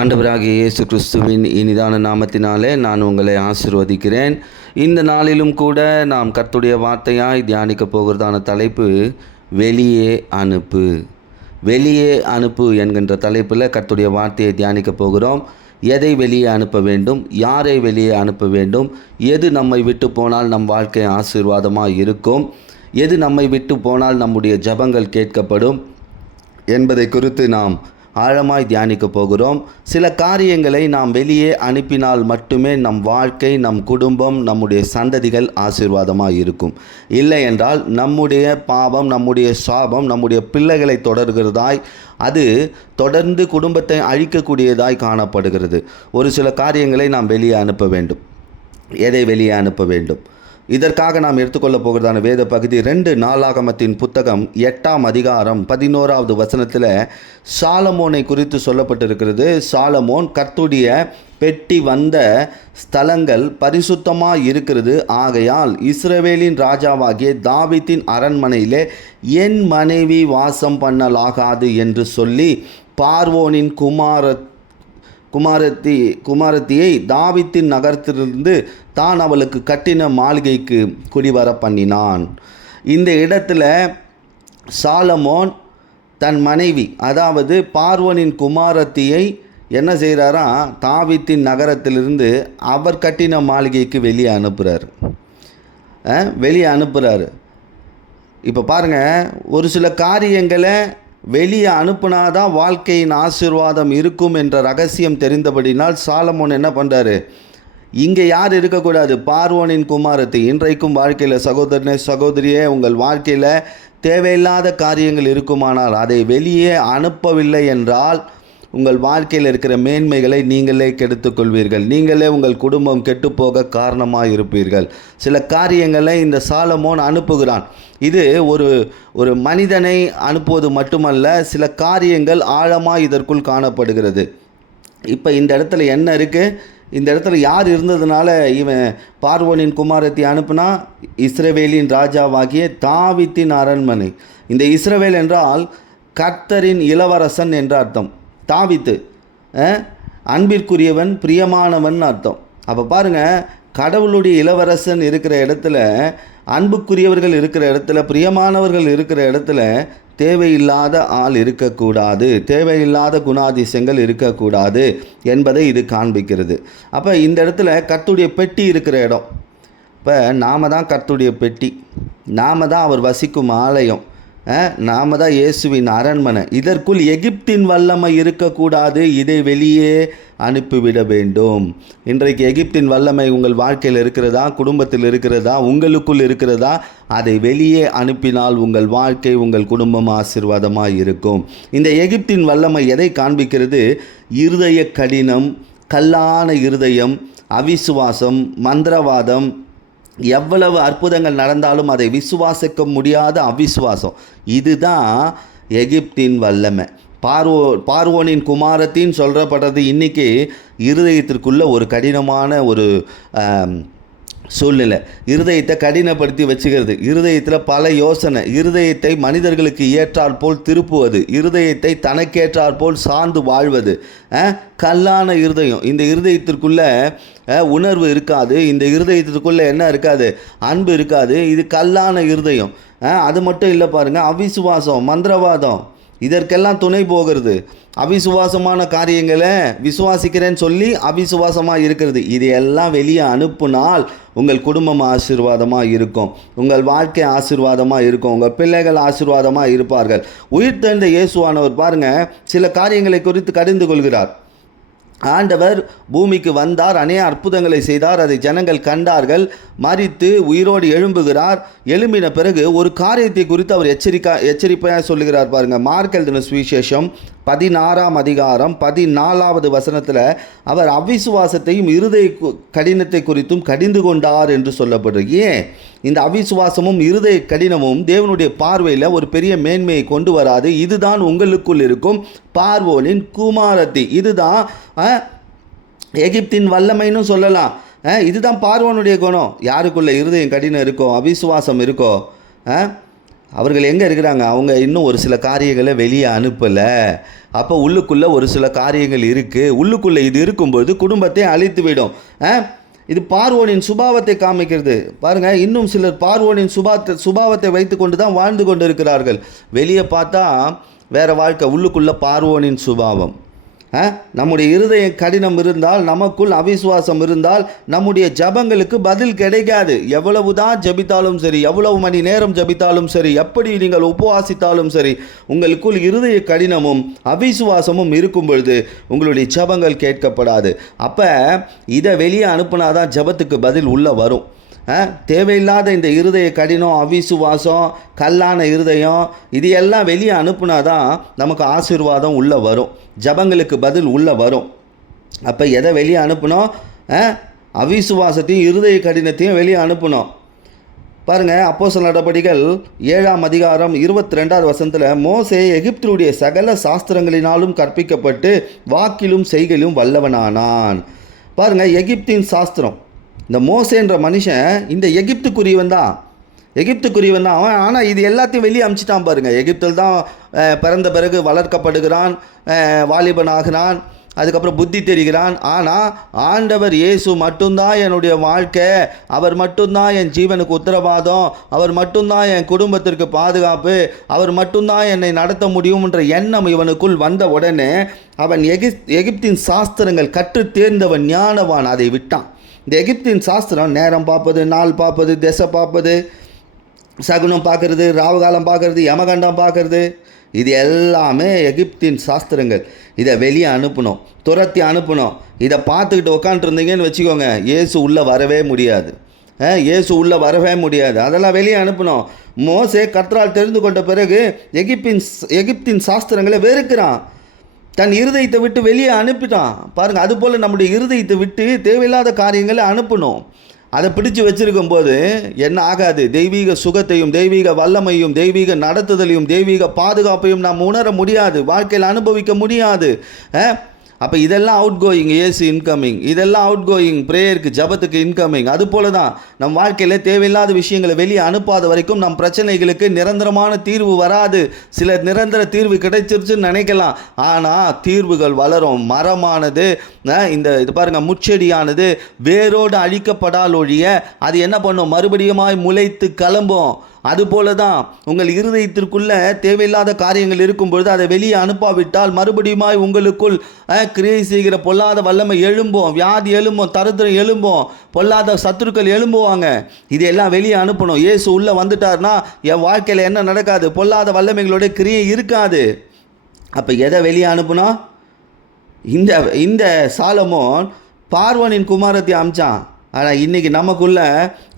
ஆண்டவராகிய இயேசு கிறிஸ்துவின் இனிதான நாமத்தினாலே நான் உங்களை ஆசீர்வதிக்கிறேன். இந்த நாளிலும் கூட நாம் கர்த்தருடைய வார்த்தையாய் தியானிக்க போகிறதான தலைப்பு வெளியே அனுப்பு. வெளியே அனுப்பு என்கின்ற தலைப்பில் கர்த்தருடைய வார்த்தையை தியானிக்க போகிறோம். எதை வெளியே அனுப்ப வேண்டும், யாரை வெளியே அனுப்ப வேண்டும், எது நம்மை விட்டு போனால் நம் வாழ்க்கை ஆசீர்வாதமாக இருக்கும், எது நம்மை விட்டு போனால் நம்முடைய ஜெபங்கள் கேட்கப்படும் என்பதை குறித்து நாம் ஆழமாய் தியானிக்க போகிறோம். சில காரியங்களை நாம் வெளியே அனுப்பினால் மட்டுமே நம் வாழ்க்கை, நம் குடும்பம், நம்முடைய சந்ததிகள் ஆசீர்வாதமாக இருக்கும். இல்லை என்றால் நம்முடைய பாவம், நம்முடைய சாபம் நம்முடைய பிள்ளைகளை தொடர்கிறதாய், அது தொடர்ந்து குடும்பத்தை அழிக்கக்கூடியதாய் காணப்படுகிறது. ஒரு சில காரியங்களை நாம் வெளியே அனுப்ப வேண்டும். எதை வெளியே அனுப்ப வேண்டும்? இதற்காக நாம் எடுத்துக்கொள்ளப் போகிறதான வேத பகுதி 2 நாளாகமத்தின் புத்தகம் 8ஆம் அதிகாரம் 11வது வசனத்தில் சாலமோனை குறித்து சொல்லப்பட்டிருக்கிறது. சாலமோன் கர்த்தருடைய பெட்டி வந்த ஸ்தலங்கள் பரிசுத்தமாக இருக்கிறது, ஆகையால் இஸ்ரவேலின் ராஜாவாகிய தாவீதின் அரண்மனையிலே என் மனைவி வாசம் பண்ணலாகாது என்று சொல்லி பார்வோனின் குமாரத்தியை தாவீதின் நகரத்திலிருந்து தான் அவளுக்கு கட்டின மாளிகைக்கு குடிவர பண்ணினான். இந்த இடத்துல சாலமோன் தன் மனைவி, அதாவது பார்வோனின் குமாரத்தியை என்ன செய்கிறாரா, தாவீதின் நகரத்திலிருந்து அவர் கட்டின மாளிகைக்கு வெளியே அனுப்புகிறாரு. இப்போ பாருங்கள், ஒரு சில காரியங்களை வெளியே அனுப்புனாதான் வாழ்க்கையின் ஆசீர்வாதம் இருக்கும் என்ற ரகசியம் தெரிந்தபடினால் சாலமோன் என்ன பண்ணுறாரு, இங்கே யார் இருக்கக்கூடாது, பார்வோனின் குமாரத்தி. இன்றைக்கும் வாழ்க்கையில் சகோதரனே சகோதரியே, உங்கள் வாழ்க்கையில் தேவையில்லாத காரியங்கள் இருக்குமானால் அதை வெளியே அனுப்பவில்லை என்றால் உங்கள் வாழ்க்கையில் இருக்கிற மேன்மைகளை நீங்களே கெடுத்துக்கொள்வீர்கள். நீங்களே உங்கள் குடும்பம் கெட்டுப்போக காரணமாக இருப்பீர்கள். சில காரியங்களை இந்த சாலமோன் அனுப்புகிறான். இது ஒரு மனிதனை அனுப்புவது மட்டுமல்ல, சில காரியங்கள் ஆழமாக இதற்குள் காணப்படுகிறது. இப்போ இந்த இடத்துல என்ன இருக்குது? இந்த இடத்துல யார் இருந்ததுனால இவன் பார்வோனின் குமாரத்தை அனுப்புனா? இஸ்ரவேலின் ராஜாவாகிய தாவீதின் அரண்மனை. இந்த இஸ்ரவேல் என்றால் கர்த்தரின் இளவரசன் என்ற அர்த்தம். தாவீது அன்பிற்குரியவன், பிரியமானவன் அர்த்தம். அப்போ பாருங்கள், கடவுளுடைய இளவரசன் இருக்கிற இடத்துல, அன்புக்குரியவர்கள் இருக்கிற இடத்துல, பிரியமானவர்கள் இருக்கிற இடத்துல தேவையில்லாத ஆள் இருக்கக்கூடாது, தேவையில்லாத குணாதிசயங்கள் இருக்கக்கூடாது என்பதை இது காண்பிக்கிறது. அப்போ இந்த இடத்துல கர்த்தருடைய பெட்டி இருக்கிற இடம். இப்போ நாம் தான் கர்த்தருடைய பெட்டி, நாம் தான் அவர் வசிக்கும் ஆலயம், நாம் தான் இயேசுவின் அரண்மனை. இதற்குள் எகிப்தின் வல்லமை இருக்கக்கூடாது, இதை வெளியே அனுப்பிவிட வேண்டும். இன்றைக்கு எகிப்தின் வல்லமை உங்கள் வாழ்க்கையில் இருக்கிறதா, குடும்பத்தில் இருக்கிறதா, உங்களுக்குள் இருக்கிறதா? அதை வெளியே அனுப்பினால் உங்கள் வாழ்க்கை, உங்கள் குடும்பம் ஆசீர்வாதமாக இருக்கும். இந்த எகிப்தின் வல்லமை எதை காண்பிக்கிறது? இருதய கடினம், கல்லான இருதயம், அவிசுவாசம், மந்திரவாதம், எவ்வளவு அற்புதங்கள் நடந்தாலும் அதை விசுவாசிக்க முடியாத அவிசுவாசம். இதுதான் எகிப்தின் வல்லமை. பார்வோனின் குமாரத்தின்னு சொல்லப்படுறது இன்றைக்கி இருதயத்திற்குள்ள ஒரு கடினமான ஒரு சூழ்நிலை. இருதயத்தை கடினப்படுத்தி வச்சுக்கிறது. இருதயத்தில் பல யோசனை, இருதயத்தை மனிதர்களுக்கு ஏற்றாற்போல் திருப்புவது, இருதயத்தை தனக்கேற்றாற்போல் சார்ந்து வாழ்வது, கல்லான இருதயம். இந்த இருதயத்திற்குள்ள உணர்வு இருக்காது, இந்த இருதயத்திற்குள்ளே என்ன இருக்காது, அன்பு இருக்காது. இது கல்லான இருதயம். அது மட்டும் இல்லை பாருங்கள், அவிசுவாசம், மந்திரவாதம், இதற்கெல்லாம் துணை போகிறது. அவிசுவாசமான காரியங்களை விசுவாசிக்கிறேன்னு சொல்லி அவிசுவாசமாக இருக்கிறது. இதையெல்லாம் வெளியே அனுப்புனால் உங்கள் குடும்பம் ஆசீர்வாதமாக இருக்கும், உங்கள் வாழ்க்கை ஆசீர்வாதமாக இருக்கும், உங்கள் பிள்ளைகள் ஆசீர்வாதமாக இருப்பார்கள். உயிர்த்தெழுந்த இயேசுவானவர் பாருங்கள், சில காரியங்களை குறித்து கடிந்து கொள்கிறார். ஆண்டவர் பூமிக்கு வந்தார், அநேக அற்புதங்களை செய்தார், அதை ஜனங்கள் கண்டார்கள். மரித்து உயிரோடு எழும்புகிறார். எழும்பின பிறகு ஒரு காரியத்தை குறித்து அவர் எச்சரிக்கையாக சொல்லுகிறார் பாருங்கள். மார்க் எழுதின சுவிசேஷம் 16ஆம் அதிகாரம் 14வது வசனத்தில் அவர் அவிசுவாசத்தையும் இருதய கடினத்தை குறித்தும் கடிந்து கொண்டார் என்று சொல்லப்படுது. ஏன்? இந்த அவிசுவாசமும் இருதய கடினமும் தேவனுடைய பார்வையில் ஒரு பெரிய மேன்மையை கொண்டு வராது. இதுதான் உங்களுக்குள் இருக்கும் பார்வோனின் குமாரத்தி. இதுதான் எகிப்தின் வல்லமைன்னு சொல்லலாம். இதுதான் பார்வோனுடைய குணம். யாருக்குள்ள இருதயம் கடினம் இருக்கோ, அவிசுவாசம் இருக்கோ, அவர்கள் எங்கே இருக்கிறாங்க? அவங்க இன்னும் ஒரு சில காரியங்களை வெளியே அனுப்பலை. அப்போ உள்ளுக்குள்ளே ஒரு சில காரியங்கள் இருக்குது. உள்ளுக்குள்ளே இது இருக்கும்போது குடும்பத்தை அழித்து விடும். இது பார்வோனின் சுபாவத்தை காமிக்கிறது. பாருங்கள், இன்னும் சிலர் பார்வோனின் சுபாவத்தை வைத்து கொண்டு தான் வாழ்ந்து கொண்டு இருக்கிறார்கள். வெளியே பார்த்தா வேறு வாழ்க்கை, உள்ளுக்குள்ளே பார்வோனின் சுபாவம். நம்முடைய இருதயம் கடினம் இருந்தால், நமக்குள் அவிசுவாசம் இருந்தால், நம்முடைய ஜபங்களுக்கு பதில் கிடைக்காது. எவ்வளவு தான் ஜபித்தாலும் சரி, எவ்வளவு மணி நேரம் ஜபித்தாலும் சரி, எப்படி நீங்கள் உபவாசித்தாலும் சரி, உங்களுக்குள் இருதய கடினமும் அவிசுவாசமும் இருக்கும் பொழுது உங்களுடைய ஜபங்கள் கேட்கப்படாது. அப்போ இதை வெளியே அனுப்புனாதான் ஜபத்துக்கு பதில் உள்ளே வரும். தேவையில்லாத இந்த இருதய கடினம், அவிசுவாசம், கல்லான இருதயம், இது எல்லாம் வெளியே அனுப்புனாதான் நமக்கு ஆசீர்வாதம் உள்ளே வரும், ஜபங்களுக்கு பதில் உள்ளே வரும். அப்போ எதை வெளியே அனுப்பணும்? அவிசுவாசத்தையும் இருதய கடினத்தையும் வெளியே அனுப்பணும். பாருங்கள், அப்போஸ்தலர் நடபடிகள் 7ஆம் அதிகாரம் 22வது வசனத்தில், மோசே எகிப்தினுடைய சகல சாஸ்திரங்களினாலும் கற்பிக்கப்பட்டு வாக்கிலும் செய்கையிலும் வல்லவனானான். பாருங்கள், எகிப்தின் சாஸ்திரம். இந்த மோசேன்ற மனுஷன் இந்த எகிப்துக்குரியவன் தான் அவன். ஆனால் இது எல்லாத்தையும் வெளியே அனுப்பிச்சிட்டான் பாருங்கள். எகிப்தில் தான் பிறந்த பிறகு வளர்க்கப்படுகிறான், வாலிபனாகிறான், அதுக்கப்புறம் புத்தி தெரிகிறான். ஆனால் ஆண்டவர் இயேசு மட்டும்தான் என்னுடைய வாழ்க்கை, அவர் மட்டும்தான் என் ஜீவனுக்கு உத்தரவாதம், அவர் மட்டும்தான் என் குடும்பத்திற்கு பாதுகாப்பு, அவர் மட்டும்தான் என்னை நடத்த முடியும்ன்ற எண்ணம் இவனுக்குள் வந்த உடனே அவன் எகிப்தின் சாஸ்திரங்கள் கற்று தேர்ந்தவன், ஞானவான், அதை விட்டான். இந்த எகிப்தின் சாஸ்திரம் நேரம் பார்ப்பது, நாள் பார்ப்பது, திசை பார்ப்பது, சகுனம் பார்க்கறது, ராவுகாலம் பார்க்கறது, யமகண்டம் பார்க்கறது, இது எல்லாமே எகிப்தின் சாஸ்திரங்கள். இதை வெளியே அனுப்பணும், துரத்தி அனுப்பணும். இதை பார்த்துக்கிட்டு உட்காந்துருந்தீங்கன்னு வச்சுக்கோங்க, இயேசு உள்ளே வரவே முடியாது. அதெல்லாம் வெளியே அனுப்பணும். மோசே கர்த்தரால் தெரிந்து கொண்ட பிறகு எகிப்தின் சாஸ்திரங்களை வெறுக்கிறான், தன் இருதயத்தை விட்டு வெளியே அனுப்பிட்டான். பாருங்கள், அதுபோல் நம்முடைய இருதயத்தை விட்டு தேவையில்லாத காரியங்களை அனுப்பணும். அதை பிடிச்சு வச்சிருக்கும் போது என்ன ஆகாது? தெய்வீக சுகத்தையும், தெய்வீக வல்லமையும், தெய்வீக நடத்துதலையும், தெய்வீக பாதுகாப்பையும் நாம் உணர முடியாது, வாழ்க்கையில் அனுபவிக்க முடியாது. அப்போ இதெல்லாம் அவுட் கோயிங், ஏசு இன்கமிங், இதெல்லாம் அவுட் கோயிங், ப்ரேயருக்கு, ஜபத்துக்கு இன்கமிங். அது போல தான் நம் வாழ்க்கையில் தேவையில்லாத விஷயங்களை வெளியே அனுப்பாத வரைக்கும் நம் பிரச்சனைகளுக்கு நிரந்தரமான தீர்வு வராது. சிலர் நிரந்தர தீர்வு கிடைச்சிருச்சுன்னு நினைக்கலாம், ஆனால் தீர்வுகள் வளரும். மரமானது இது பாருங்கள், முச்செடியானது வேரோடு அழிக்கப்படால் ஒழிய அது என்ன பண்ணும்? மறுபடியுமாய் முளைத்து கிளம்பும். அதுபோல தான் உங்கள் இருதயத்திற்குள்ள தேவையில்லாத காரியங்கள் இருக்கும் பொழுது அதை வெளியே அனுப்பாவிட்டால் மறுபடியுமாய் உங்களுக்குள் கிரியை செய்கிற பொல்லாத வல்லமை எழும்போம், வியாதி எழும்போம், தரித்திரம் எழும்போம், பொல்லாத சத்துருக்கள் எழும்புவாங்க. இதெல்லாம் வெளியே அனுப்பணும். இயேசு உள்ளே வந்துட்டார்னா என் வாழ்க்கையில் என்ன நடக்காது? பொல்லாத வல்லமைகளோட கிரியை இருக்காது. அப்போ எதை வெளியே அனுப்பணும்? இந்த சாலமோன் பார்வோனின் குமாரத்தை அமிச்சான். ஆனால் இன்றைக்கி நமக்குள்ள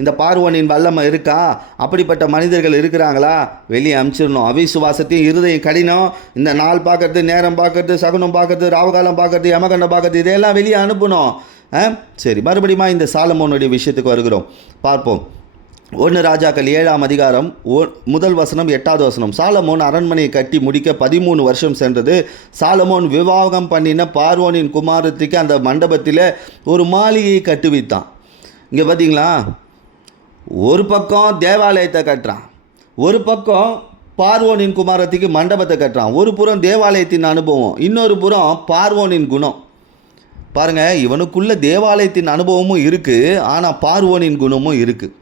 இந்த பார்வோனின் வல்லமை இருக்கா? அப்படிப்பட்ட மனிதர்கள் இருக்கிறாங்களா? வெளியே அனுப்பிச்சிடணும். அவிசுவாசத்தையும் இருதயம் கடினம், இந்த நாள் பார்க்கறது, நேரம் பார்க்கறது, சகுனம் பார்க்கறது, ராவுகாலம் பார்க்கறது, யமகண்டம் பார்க்கறது, இதெல்லாம் வெளியே அனுப்பணும். சரி, மறுபடியுமா இந்த சாலமோனுடைய விஷயத்துக்கு வருகிறோம், பார்ப்போம். 1 ராஜாக்கள் 7ஆம் அதிகாரம் 1 வசனம் 8வது வசனம். சாலமோன் அரண்மனையை கட்டி முடிக்க 13 வருஷம் சென்றது. சாலமோன் விவாகம் பண்ணின பார்வோனின் குமாரத்திற்கு அந்த மண்டபத்தில் ஒரு மாளிகையை கட்டுவித்தான். இங்கே பார்த்தீங்களா, ஒரு பக்கம் தேவாலயத்தை கட்டுறான், ஒரு பக்கம் பார்வோனின் குமாரத்திற்கு மண்டபத்தை கட்டுறான். ஒரு புறம் தேவாலயத்தின் அனுபவம், இன்னொரு புறம் பார்வோனின் குணம். பாருங்கள், இவனுக்குள்ள தேவாலயத்தின் அனுபவமும் இருக்குது, ஆனால் பார்வோனின் குணமும் இருக்குது.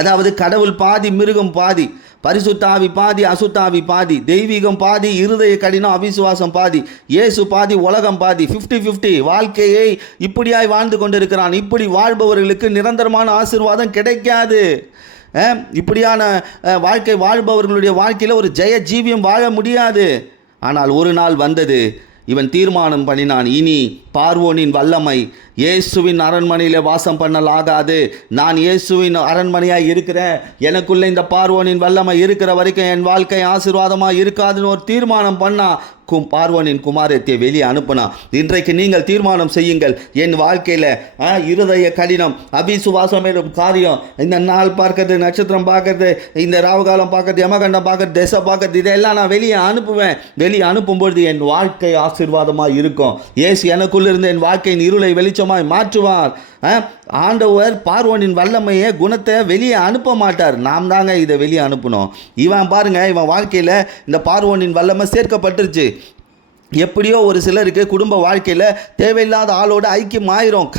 அதாவது கடவுள் பாதி, மிருகம் பாதி, பரிசுத்தாவி பாதி, அசுத்தாவி பாதி, தெய்வீகம் பாதி, இருதய கடினம் அவிசுவாசம் பாதி, இயேசு பாதி, உலகம் பாதி, 50-50 வாழ்க்கையை இப்படியாய் வாழ்ந்து கொண்டிருக்கிறான். இப்படி வாழ்பவர்களுக்கு நிரந்தரமான ஆசீர்வாதம் கிடைக்காது. இப்படியான வாழ்க்கை வாழ்பவர்களுடைய வாழ்க்கையில் ஒரு ஜெய ஜீவியம் வாழ முடியாது. ஆனால் ஒரு நாள் வந்தது, இவன் தீர்மானம் பண்ணினான், இனி பார்வோனின் வல்லமை இயேசுவின் அரண்மனையில் வாசம் பண்ணலாகாது. நான் இயேசுவின் அரண்மனையாக இருக்கிறேன், எனக்குள்ளே இந்த பார்வோனின் வல்லமை இருக்கிற வரைக்கும் என் வாழ்க்கை ஆசீர்வாதமாக இருக்காதுன்னு ஒரு தீர்மானம் பண்ணால் பார்வோனின் குமாரத்தை வெளியே அனுப்பினா. இன்றைக்கு நீங்கள் தீர்மானம் செய்யுங்கள், என் வாழ்க்கையில் இருதய கடினம் அபிசுவாசம் காரியம், இந்த நாள் பார்க்கறது, நட்சத்திரம் பார்க்கறது, இந்த ராவுகாலம் பார்க்கறது, யமகண்டம் பார்க்கறது, திசை பார்க்கறது, இதெல்லாம் நான் வெளியே அனுப்புவேன். வெளியே அனுப்பும்பொழுது என் வாழ்க்கை ஆசீர்வாதமாக இருக்கும். இயேசு எனக்குள்ளிருந்து என் வாழ்க்கையின் இருளை வெளிச்சம் சந்தோஷமாய் மாற்றுவார். ஆண்டவர் பார்வோனின் வல்லமையை குணத்தை வெளியே அனுப்ப மாட்டார். நாம் தாங்க இதை வெளியே அனுப்பணும். இவன் பாருங்க, இவன் வாழ்க்கையில் இந்த பார்வோனின் வல்லமை சேர்க்கப்பட்டுருச்சு. எப்படியோ ஒரு சிலருக்கு குடும்ப வாழ்க்கையில் தேவையில்லாத ஆளோட ஐக்கியம் ஆயிரும்.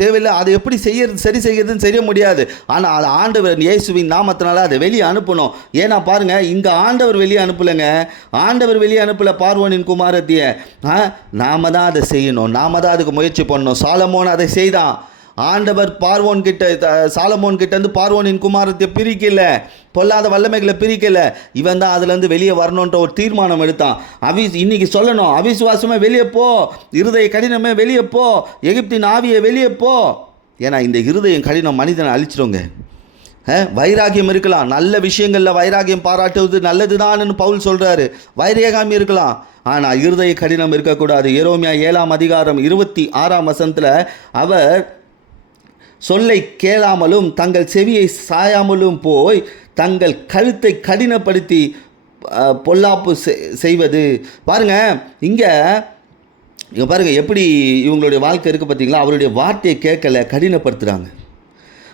தேவையில்லை, அதை எப்படி சரி செய்யறதுன்னு செய்ய முடியாது. ஆனால் அது ஆண்டவர் இயேசுவின் நாமத்தினால அதை வெளியே அனுப்பணும். ஏன்னா பாருங்கள், இங்கே ஆண்டவர் வெளியே அனுப்பலைங்க. ஆண்டவர் வெளியே அனுப்பலை பார்வோனின் குமாரத்தியை. நாம தான் அதை செய்யணும். நாம தான் அதுக்கு முயற்சி பண்ணணும். சாலமோன் அதை செய்தான். ஆண்டவர் சாலமோன் கிட்ட பார்வோனின் குமாரத்தை பிரிக்கல, பொல்லாத வல்லமைகளை பிரிக்கல. இவன் தான் அதுலேருந்து வெளியே வரணுன்ற ஒரு தீர்மானம் எடுத்தான். இன்னைக்கு சொல்லணும், அவிசுவாசமே வெளியே போ, இருதய கடினமே வெளியே போ, எகிப்தின் ஆவியை வெளியே போ. ஏன்னா இந்த இருதயம் கடினம் மனிதனை அழிச்சிடுங்க. வைராகியம் இருக்கலாம், நல்ல விஷயங்களில் வைராகியம் பாராட்டுவது நல்லது தான் பவுல் சொல்கிறாரு. வைராகியம் இருக்கலாம், ஆனால் இருதய கடினம் இருக்கக்கூடாது. எரேமியா 7:26 அவர் சொல்லை கேளாமலும் தங்கள் செவியை சாயாமலும் போய் தங்கள் கழுத்தை கடினப்படுத்தி பொல்லாப்பு செய்வது. பாருங்கள், இங்கே பாருங்கள் எப்படி இவங்களுடைய வாழ்க்கை இருக்குது பார்த்தீங்களா. அவருடைய வார்த்தையை கேட்கலை, கடினப்படுத்துகிறாங்க.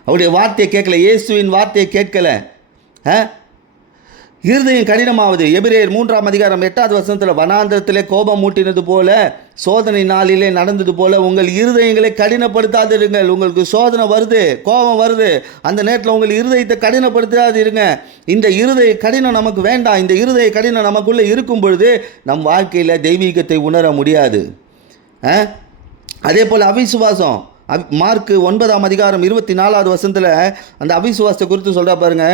அவருடைய வார்த்தையை கேட்கல, இயேசுவின் வார்த்தையை கேட்கல, இருதயம் கடினமாவது. எபிரேயர் 3:8 வனாந்திரத்திலே கோபம் மூட்டினது போல, சோதனை நாளிலே நடந்தது போல உங்கள் இருதயங்களை கடினப்படுத்தாதிருங்கள். உங்களுக்கு சோதனை வருது, கோபம் வருது, அந்த நேரத்தில் உங்கள் இருதயத்தை கடினப்படுத்தாதிருங்க. இந்த இருதய கடினம் நமக்கு வேண்டாம். இந்த இருதய கடினம் நமக்குள்ளே இருக்கும் பொழுது நம் வாழ்க்கையில் தெய்வீகத்தை உணர முடியாது. அதே போல் அவிசுவாசம். மார்க் 9:24 அந்த அவிசுவாசத்தை குறித்து சொல்கிறா பாருங்க.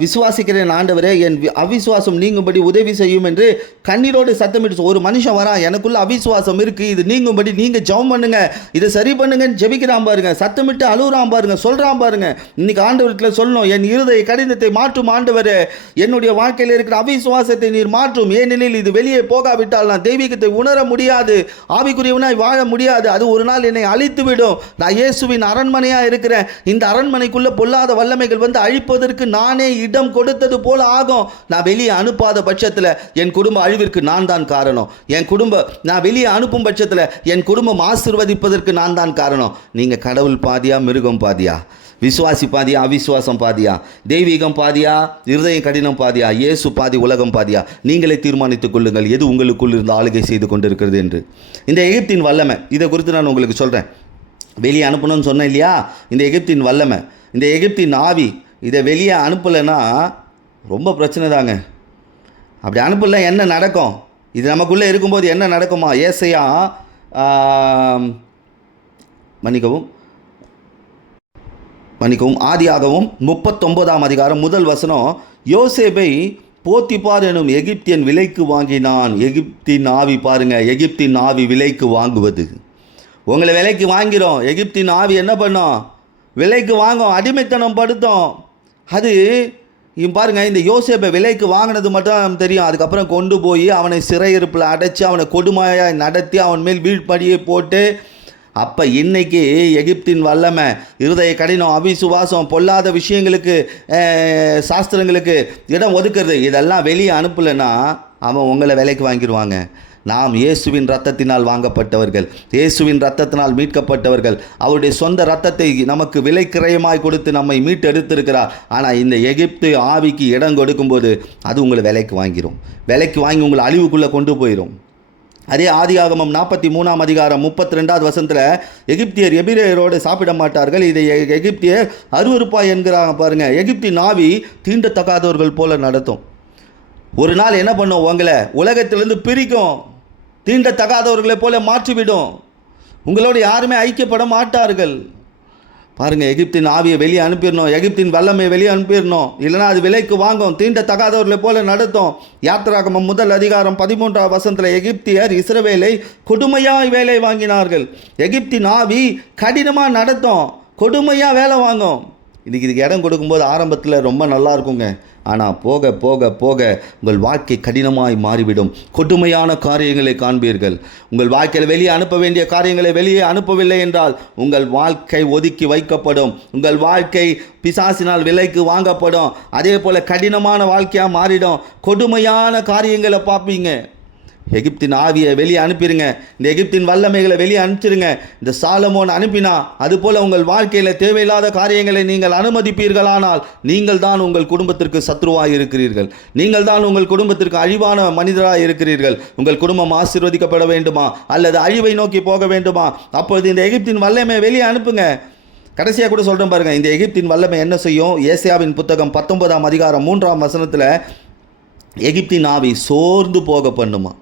விசுவாசிக்கிறேன் ஆண்டவரே, என் அவிசுவாசம் நீங்கும்படி உதவி செய்யும் என்று கண்ணீரோடு சத்தமிட்டு ஒரு மனுஷன் வரான். எனக்குள்ள அவிசுவாசம் இருக்குது, இது நீங்கும்படி நீங்கள் ஜெபம் பண்ணுங்க, இதை சரி பண்ணுங்கன்னு ஜெபிக்கிறான் பாருங்க. சத்தமிட்டு அழுகுறான் பாருங்க, சொல்கிறான் பாருங்க. இன்னைக்கு ஆண்டவர்கிட்ட சொல்லணும், என் இருதய கடினத்தை மாற்றும் ஆண்டவரே, என்னுடைய வாழ்க்கையில் இருக்கிற அவிசுவாசத்தை நீர் மாற்றும். ஏனெனில் இது வெளியே போகாவிட்டால் நான் தெய்வீகத்தை உணர முடியாது, ஆவிக்குரியவனாய் வாழ முடியாது. அது ஒரு நாள் என்னை அழித்து விடும். நான் இயேசுவின் அரண்மனையாக இருக்கிறேன். இந்த அரண்மனைக்குள்ள பொல்லாத வல்லமைகள் வந்து அழிப்பதற்கு நானே இடம் கொடுத்தது போல ஆகும். நான் வெளியே அனுப்பாத பட்சத்தில் என் குடும்ப அழிவிற்கு நான் தான் காரணம். நான் வெளியே அனுப்பும் பட்சத்தில் என் குடும்பம் ஆசீர்வதிப்பதற்கு நான் தான் காரணம். நீங்கள் கடவுள் பாதியா, மிருகம் பாதியா, விசுவாசி பாதியா, அவிசுவாசம் பாதியா, தெய்வீகம் பாதியா, இருதயம் கடினம் பாதியா, இயேசு பாதி, உலகம் பாதியா? நீங்களே தீர்மானித்துக் கொள்ளுங்கள் எது உங்களுக்குள் இருந்து ஆளுகை செய்து கொண்டிருக்கிறது என்று. இந்த எகிப்தின் வல்லமை, இதை குறித்து நான் உங்களுக்கு சொல்கிறேன். வெளியே அனுப்பணும்னு சொன்னேன் இல்லையா? இந்த எகிப்தின் வல்லமை, இந்த எகிப்தின் ஆவி, இதை வெளியே அனுப்பலைன்னா ரொம்ப பிரச்சனை தாங்க. அப்படி அனுப்பல என்ன நடக்கும்? இது நமக்குள்ளே இருக்கும்போது என்ன நடக்குமா? ஏசாயா மன்னிக்கவும் ஆதியாகமம் 39:1 யோசேப்பை போத்திபார் எனும் எகிப்தியன் விலைக்கு வாங்கினான். எகிப்தின் ஆவி பாருங்க, எகிப்தின் ஆவி விலைக்கு வாங்குவது. உங்களை விலைக்கு வாங்கிறோம். எகிப்தின் ஆவி என்ன பண்ணோம்? விலைக்கு வாங்கும், அடிமைத்தனம் படுத்தோம். அது பாருங்கள், இந்த யோசேப்பை விலைக்கு வாங்கினது மட்டும் தெரியும். அதுக்கப்புறம் கொண்டு போய் அவனை சிறையிருப்பில் அடைச்சி அவனை கொடுமையாக நடத்தி அவன் மேல் வீழ்படியை போட்டு, அப்போ இன்னைக்கு எகிப்தின் வல்லமை, இருதய கடினம், அவிசுவாசம், பொல்லாத விஷயங்களுக்கு, சாஸ்திரங்களுக்கு இடம் ஒதுக்குறது, இதெல்லாம் வெளியே அனுப்பலைன்னா அவன் உங்களை விலைக்கு வாங்கிடுவாங்க. நாம் இயேசுவின் இரத்தத்தினால் வாங்கப்பட்டவர்கள், இயேசுவின் இரத்தத்தினால் மீட்கப்பட்டவர்கள். அவருடைய சொந்த இரத்தத்தை நமக்கு விலைக்கிரயமாய் கொடுத்து நம்மை மீட்டெடுத்திருக்கிறார். ஆனால் இந்த எகிப்து ஆவிக்கு இடம் கொடுக்கும்போது அது உங்களை விலைக்கு வாங்கிடும். விலைக்கு வாங்கி உங்களை அழிவுக்குள்ளே கொண்டு போயிடும். அதே ஆதியாகமம் 43:32 எகிப்தியர் எபிரேயரோடு சாப்பிட மாட்டார்கள், இதை எகிப்தியர் அருவருப்பாய் என்கிறாங்க பாருங்க. எகிப்தின் ஆவி தீண்டத்தக்காதவர்கள் போல நடத்தும். ஒரு நாள் என்ன பண்ணும்? உங்களை உலகத்திலிருந்து பிரிக்கும், தீண்டத்தகாதவர்களை போல மாற்றிவிடும். உங்களோடு யாருமே ஐக்கியப்பட மாட்டார்கள். பாருங்கள், எகிப்தின் ஆவியை வெளியே அனுப்பிடணும், எகிப்தின் வல்லமையை வெளியே அனுப்பிடணும். இல்லைனா அது விலைக்கு வாங்கும், தீண்டத்தகாதவர்களை போல நடத்தும். யாத்திராகமம் 1:13 எகிப்தியர் இஸ்ரவேலை கொடுமையாய் வேலை வாங்கினார்கள். எகிப்தின் ஆவி கடினமாக நடத்தும், கொடுமையாக வேலை வாங்கும். இன்றைக்கி இதுக்கு இடம் கொடுக்கும்போது ஆரம்பத்தில் ரொம்ப நல்லா இருக்குங்க. ஆனால் போக போக போக உங்கள் வாழ்க்கை கடினமாய் மாறிவிடும். கொடுமையான காரியங்களை காண்பீர்கள். உங்கள் வாழ்க்கையில் வெளியே அனுப்ப வேண்டிய காரியங்களை வெளியே அனுப்பவில்லை என்றால் உங்கள் வாழ்க்கை ஒதுக்கி வைக்கப்படும். உங்கள் வாழ்க்கை பிசாசினால் விலைக்கு வாங்கப்படும். அதே போல் கடினமான வாழ்க்கையாக மாறிடும். கொடுமையான காரியங்களை பார்ப்பீங்க. எகிப்தின் ஆவியை வெளியே அனுப்பிடுங்க. இந்த எகிப்தின் வல்லமைகளை வெளியே அனுப்பிச்சிருங்க. இந்த சாலமோன் அனுப்பினா அதுபோல் உங்கள் வாழ்க்கையில் தேவையில்லாத காரியங்களை நீங்கள் அனுமதிப்பீர்களானால் நீங்கள் தான் உங்கள் குடும்பத்திற்கு சத்ருவாக இருக்கிறீர்கள். நீங்கள் தான் உங்கள் குடும்பத்திற்கு அழிவான மனிதராக இருக்கிறீர்கள். உங்கள் குடும்பம் ஆசீர்வதிக்கப்பட வேண்டுமா அல்லது அழிவை நோக்கி போக வேண்டுமா? அப்பொழுது இந்த எகிப்தின் வல்லமையை வெளியே அனுப்புங்க. கடைசியாக கூட சொல்கிறேன் பாருங்கள், இந்த எகிப்தின் வல்லமை என்ன செய்யும்? ஏசாயாவின் புத்தகம் 19ஆம் அதிகாரம் 3ஆம் வசனத்தில் எகிப்தின் ஆவி சோர்ந்து போக பண்ணுமா.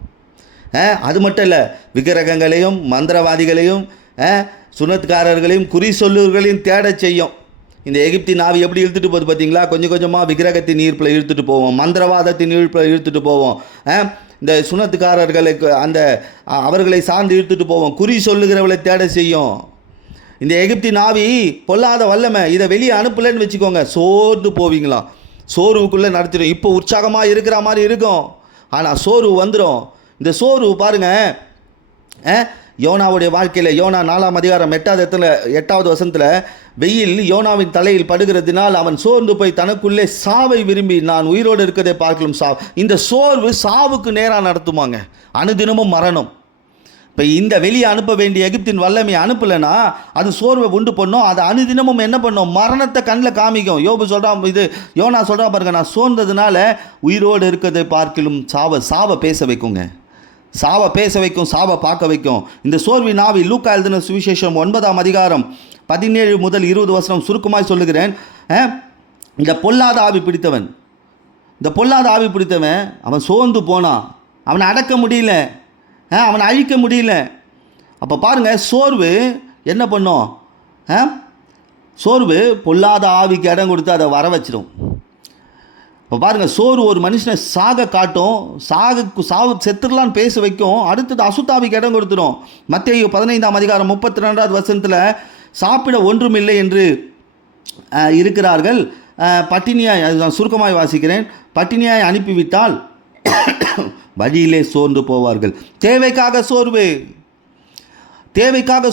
அது மட்டும் இல்லை, விக்கிரகங்களையும் மந்திரவாதிகளையும் சுனத்காரர்களையும் குறி சொல்லுவர்களையும் தேட செய்யும். இந்த எகிப்தின் ஆவி எப்படி இழுத்துட்டு போகுது பார்த்தீங்களா? கொஞ்சம் கொஞ்சமாக விக்கிரகத்தின் ஈர்ப்பில் இழுத்துட்டு போவோம், மந்திரவாதத்தின் ஈர்ப்பில் இழுத்துட்டு போவோம், இந்த சுனத்துக்காரர்களுக்கு அவர்களை சார்ந்து இழுத்துட்டு போவோம், குறி சொல்லுகிறவர்களை தேட செய்யும். இந்த எகிப்தின் ஆவி பொல்லாத வல்லமை. இதை வெளியே அனுப்பலைன்னு வச்சுக்கோங்க, சோர்ந்து போவீங்களா, சோர்வுக்குள்ளே நடத்திடும். இப்போ உற்சாகமாக இருக்கிற மாதிரி இருக்கும், ஆனால் சோர்வு வந்துடும். இந்த சோர்வு பாருங்கள், யோனாவுடைய வாழ்க்கையில் யோனா 4ஆம் அதிகாரம் 8வது வசனத்தில் வெயில் யோனாவின் தலையில் படுகிறதுனால் அவன் சோர்ந்து போய் தனக்குள்ளே சாவை விரும்பி நான் உயிரோடு இருக்கிறதை பார்க்கலாம் சாவு. இந்த சோர்வு சாவுக்கு நேராக நடத்துமாங்க, அனுதினமும் மரணம். இப்போ இந்த வெளியே அனுப்ப வேண்டிய எகிப்தின் வல்லமையை அனுப்பலைன்னா அது சோர்வை உண்டு பண்ணும். அது அனுதினமும் என்ன பண்ணும்? மரணத்தை கண்ணில் காமிக்கும். யோபு சொல்கிறான், இது யோனா சொல்கிறா பாருங்க, நான் சோர்ந்ததுனால உயிரோடு இருக்கிறதை பார்க்கலும் சாவை பேச வைக்குங்க, சாவை பேச வைக்கும், சாவை பார்க்க வைக்கும். இந்த சோர்வின் ஆவி லூக்கா எழுதின சுவிசேஷம் 9ஆம் அதிகாரம் 17 முதல் 20 வசனம் சுருக்கமாக சொல்லுகிறேன். இந்த பொல்லாத ஆவி பிடித்தவன் அவன் சோர்ந்து போனான், அவனை அடக்க முடியல, அவனை அழிக்க முடியல. அப்போ பாருங்கள், சோர்வு என்ன பண்ணும்? சோர்வு பொல்லாத ஆவிக்கு இடம் கொடுத்து அதை வர வச்சிடும். இப்போ பாருங்கள், சோர்வு ஒரு மனுஷனை சாக காட்டும், சாவு செத்துடலான்னு பேச வைக்கும், அடுத்தது அசுத்தாவிக்கு இடம் கொடுத்துடும். மத்தேயு 15ஆம் அதிகாரம் 32வது வசனத்தில் சாப்பிட ஒன்றுமில்லை என்று இருக்கிறார்கள், பட்டினியாய், நான் சுருக்கமாய் வாசிக்கிறேன், பட்டினியாய் அனுப்பிவிட்டால் வழியிலே சோர்ந்து போவார்கள். தேவைக்காக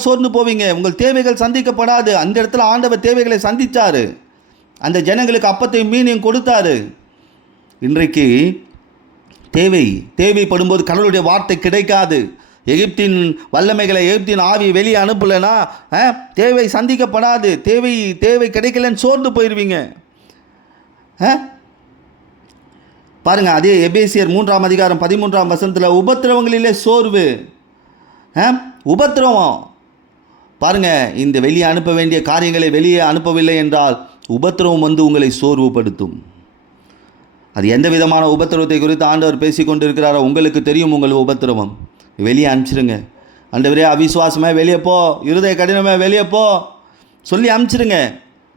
சோர்ந்து போவீங்க, உங்கள் தேவைகள் சந்திக்கப்படாது. அந்த இடத்துல ஆண்டவர் தேவைகளை சந்தித்தார், அந்த ஜனங்களுக்கு அப்பத்தையும் மீனையும் கொடுத்தாரு. இன்றைக்கு தேவைப்படும்போது கடவுளுடைய வார்த்தை கிடைக்காது. எகிப்தின் வல்லமைகளை, எகிப்தின் ஆவி வெளியே அனுப்பலைன்னா தேவை சந்திக்கப்படாது, தேவை கிடைக்கலன்னு சோர்ந்து போயிடுவீங்க. பாருங்கள், அதே எபேசியர் 3ஆம் அதிகாரம் 13ஆம் வசனத்தில் உபத்திரவங்களிலே சோர்வு, உபத்திரவம். பாருங்கள், இந்த வெளியே அனுப்ப வேண்டிய காரியங்களை வெளியே அனுப்பவில்லை என்றால் உபத்திரவம் வந்து உங்களை சோர்வுபடுத்தும். அது எந்த விதமான உபத்திரவத்தை குறித்து ஆண்டவர் பேசி கொண்டு இருக்கிறாரோ உங்களுக்கு தெரியும். உங்கள் உபத்திரவம் வெளியே அனுப்பிச்சிருங்க. ஆண்டவரே, அவிசுவாசமே வெளியே போ, இருதய கடினமே வெளியே போ சொல்லி அனுப்பிச்சிருங்க.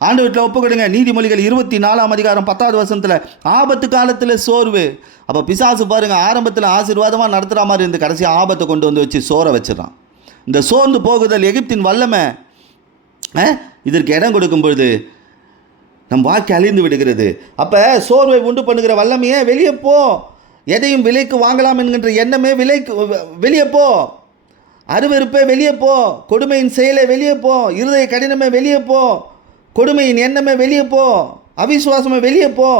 ஆண்டு வீட்டில் ஒப்புக்கொடுங்க. நீதிமொழிகள் 24ஆம் அதிகாரம் 10வது வசனத்தில் ஆபத்து காலத்தில் சோர்வு. அப்போ பிசாசு பாருங்கள், ஆரம்பத்தில் ஆசீர்வாதமாக நடத்துகிற மாதிரி இருந்து கடைசி ஆபத்தை கொண்டு வந்து வச்சு சோற வச்சிடறான். இந்த சோர்ந்து போகுதல் எகிப்தின் வல்லமை. இதற்கு இடம் கொடுக்கும் பொழுது நம் வாழ்க்கை அழிந்து விடுகிறது. அப்போ சோர்வை உண்டு பண்ணுகிற வல்லமையே வெளியே போ, எதையும் விலைக்கு வாங்கலாம் என்கின்ற எண்ணமே வெளியே போ, அருவருப்பே வெளியே போ, கொடுமையின் செயலே வெளியே போ, இருதய கடினமே வெளியே போ, கொடுமையின் எண்ணமே வெளியே போ, அவிசுவாசமே வெளியே போ.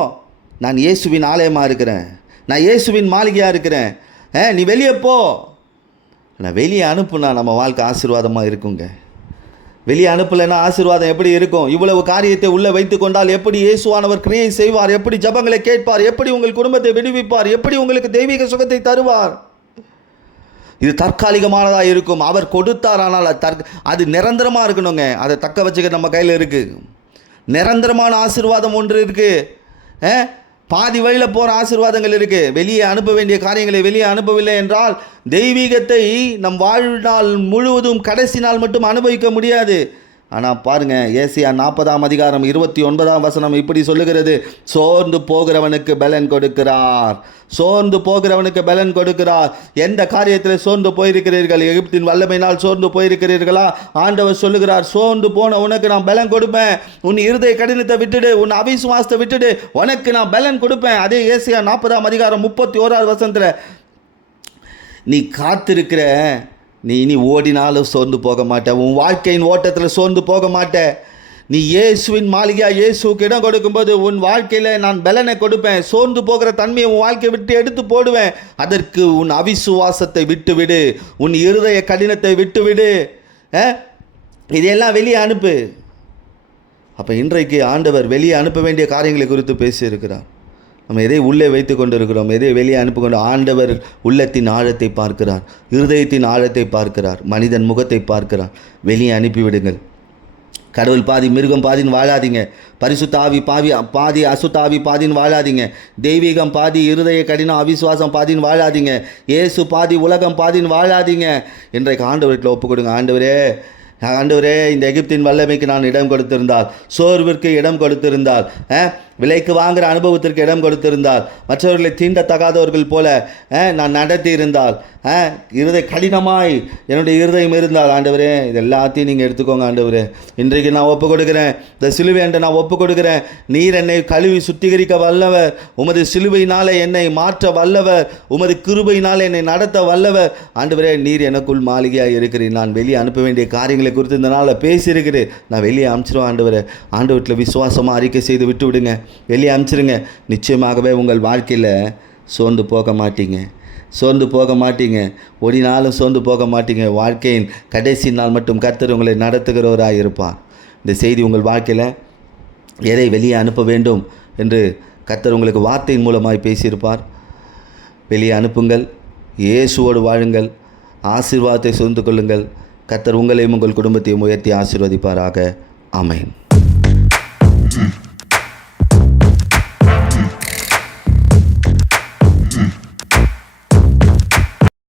நான் இயேசுவின் ஆலயமாக இருக்கிறேன், நான் இயேசுவின் மாளிகையாக இருக்கிறேன், நீ வெளியே போ. நான் வெளியே அனுப்புனா நம்ம வாழ்க்கை ஆசீர்வாதமாக இருக்குங்க. வெளியே அனுப்பலைன்னா ஆசீர்வாதம் எப்படி இருக்கும்? இவ்வளவு காரியத்தை உள்ளே வைத்து கொண்டால் எப்படி இயேசுவானவர் கிரியை செய்வார்? எப்படி ஜபங்களை கேட்பார்? எப்படி உங்கள் குடும்பத்தை விடுவிப்பார்? எப்படி உங்களுக்கு தெய்வீக சுகத்தை தருவார்? இது தற்காலிகமானதாக இருக்கும். அவர் கொடுத்தார், ஆனால் அது நிரந்தரமாக இருக்கணுங்க. அதை தக்க வச்சுக்க நம்ம கையில் இருக்குது. நிரந்தரமான ஆசீர்வாதம் ஒன்று இருக்குது, பாதி வழியில் போகிற ஆசீர்வாதங்கள் இருக்குது. வெளியே அனுப்ப வேண்டிய காரியங்களை வெளியே அனுப்பவில்லை என்றால் தெய்வீகத்தை நம் வாழ்நாள் முழுவதும் கடைசி நாள் மட்டும் அனுபவிக்க முடியாது. ஆனால் பாருங்கள், ஏசாயா 40ஆம் அதிகாரம் 29ஆம் வசனம் இப்படி சொல்லுகிறது, சோர்ந்து போகிறவனுக்கு பலன் கொடுக்கிறார், சோர்ந்து போகிறவனுக்கு பலன் கொடுக்கிறார். எந்த காரியத்தில் சோர்ந்து போயிருக்கிறீர்கள்? எகிப்தின் வல்லமையினால் சோர்ந்து போயிருக்கிறீர்களா? ஆண்டவர் சொல்லுகிறார், சோர்ந்து போன உனக்கு நான் பலன் கொடுப்பேன். உன் இருதய கடினத்தை விட்டுடு, உன் அவிசுவாசத்தை விட்டுடு, உனக்கு நான் பலன் கொடுப்பேன். அதே ஏசாயா 40ஆம் அதிகாரம் 31ஆவது வசனத்தில் நீ காத்திருக்கிற, நீ இனி ஓடினாலும் சோர்ந்து போக மாட்டே, உன் வாழ்க்கையின் ஓட்டத்தில் சோர்ந்து போக மாட்டே. நீ இயேசுவின் மாளிகையாக இயேசுக்கு இடம் கொடுக்கும்போது உன் வாழ்க்கையில் நான் பலனை கொடுப்பேன். சோர்ந்து போகிற தன்மையை உன் வாழ்க்கையை விட்டு எடுத்து போடுவேன். அதற்கு உன் அவிசுவாசத்தை விட்டுவிடு, உன் இருதய கடினத்தை விட்டுவிடு, இதையெல்லாம் வெளியே அனுப்பு. அப்போ இன்றைக்கு ஆண்டவர் வெளியே அனுப்ப வேண்டிய காரியங்களை குறித்து பேசியிருக்கிறார். நம்ம எதை உள்ளே வைத்து கொண்டு இருக்கிறோம், எதை வெளியே அனுப்பிக்கொண்டு. ஆண்டவர் உள்ளத்தின் ஆழத்தை பார்க்கிறார், இருதயத்தின் ஆழத்தை பார்க்கிறார், மனிதன் முகத்தை பார்க்கிறார். வெளியே அனுப்பிவிடுங்கள். கடவுள் பாதி மிருகம் பாதின்னு வாழாதீங்க. பரிசுத்த ஆவி பாதி அசுத்த ஆவி பாதின்னு வாழாதீங்க. தெய்வீகம் பாதி இருதய கடினம் அவிசுவாசம் பாதின்னு வாழாதீங்க. இயேசு பாதி உலகம் பாதின்னு வாழாதீங்க. இன்றைக்கு ஆண்டவர்கிட்ட ஒப்பு கொடுங்க. ஆண்டவரே, இந்த எகிப்தின் வல்லமைக்கு நான் இடம் கொடுத்திருந்தால், சோர்விற்கு இடம் கொடுத்திருந்தால், விலைக்கு வாங்குகிற அனுபவத்திற்கு இடம் கொடுத்திருந்தால், மற்றவர்களை தீண்டத்தகாதவர்கள் போல நான் நடத்தி இருந்தால், இருதய கடினமாய் என்னுடைய இருதயம் இருந்தால், ஆண்டவரே இது எல்லாத்தையும் நீங்கள் எடுத்துக்கோங்க. ஆண்டவரே, இன்றைக்கு நான் ஒப்பு கொடுக்குறேன். இந்த சிலுவை என்று நான் ஒப்பு கொடுக்குறேன். நீர் என்னை கழுவி சுத்திகரிக்க வல்லவர். உமது சிலுவையினாலே என்னை மாற்ற வல்லவர். உமது கிருபையினாலே என்னை நடத்த வல்லவர். ஆண்டவரே, நீர் எனக்குள் மாளிகையாக இருக்கிறேன். நான் வெளியே அனுப்ப வேண்டிய காரியங்களை குறித்து இந்த நாளில் பேசியிருக்கிறேன். நான் வெளியே அனுப்பிச்சிடுவேன். ஆண்டவர்கிட்ட விசுவாசமாக அறிக்கை செய்து விட்டு விடுங்க. வெளியே அனுப்பிச்சிருங்க. நிச்சயமாகவே உங்கள் வாழ்க்கையில் சோர்ந்து போக மாட்டீங்க. ஒடினாலும் சோர்ந்து போக மாட்டீங்க. வாழ்க்கையின் கடைசி நாள் மட்டும் கர்த்தர் உங்களை நடத்துகிறவராக இருப்பார். இந்த செய்தி உங்கள் வாழ்க்கையில் எதை வெளியே அனுப்ப வேண்டும் என்று கர்த்தர் உங்களுக்கு வார்த்தையின் மூலமாய் பேசியிருப்பார். வெளியே அனுப்புங்கள். இயேசுவோடு வாழுங்கள். ஆசீர்வாதத்தை சுதந்து கொள்ளுங்கள். கர்த்தர் உங்களையும் உங்கள் குடும்பத்தையும் உயர்த்தி ஆசீர்வதிப்பாராக. ஆமென்.